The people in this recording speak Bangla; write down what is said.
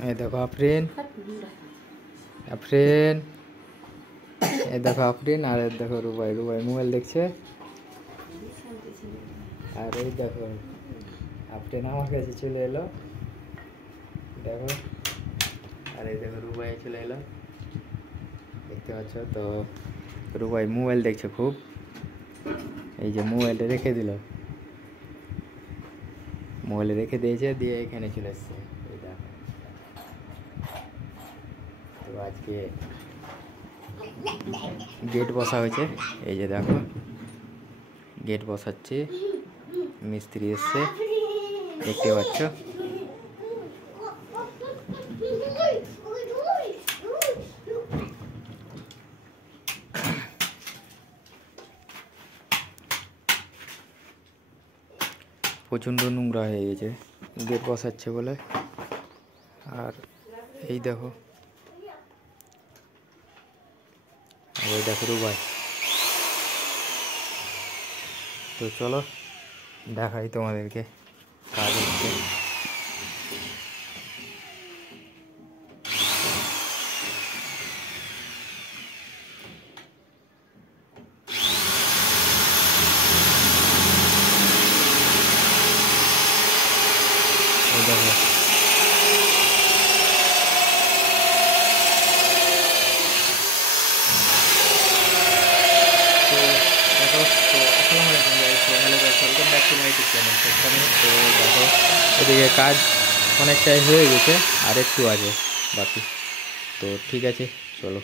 এই দেখো আফরিন, আফরিন, এই দেখো আফরিন, আর এই দেখো রুবাই। রুবাই মোবাইল দেখছে। আর এই দেখো আফরিন আমার কাছে চলে এলো, দেখো। আর এই দেখো রুবাই চলে এলো, দেখতে পাচ্ছ তো। রুবাই মোবাইল দেখছে খুব, এই যে মোবাইলটা রেখে দিল, মোবাইলে রেখে দিয়েছে, দিয়ে এখানে চলে এসছে। এই দেখো, তো আজকে গেট বসা হয়েছে, এই যে দেখো গেট বসাচ্ছে, মিস্ত্রি এসছে, দেখতে পাচ্ছ। প্রচণ্ড নোংরা হয়ে গেছে গেট বসাচ্ছে বলে। আর এই দেখো, আর এই দেখো রুবাই। তো চলো দেখাই তোমাদেরকে কাজ হচ্ছে। এই দেখো, তো দেখো, তো আসসালামু আলাইকুম গাইস, তো hello guys, welcome back to my YouTube channel সেখানে। তো দেখো এদিকে কাজ অনেকটাই হয়ে গেছে, আর একটু আছে বাকি। তো ঠিক আছে, চলো।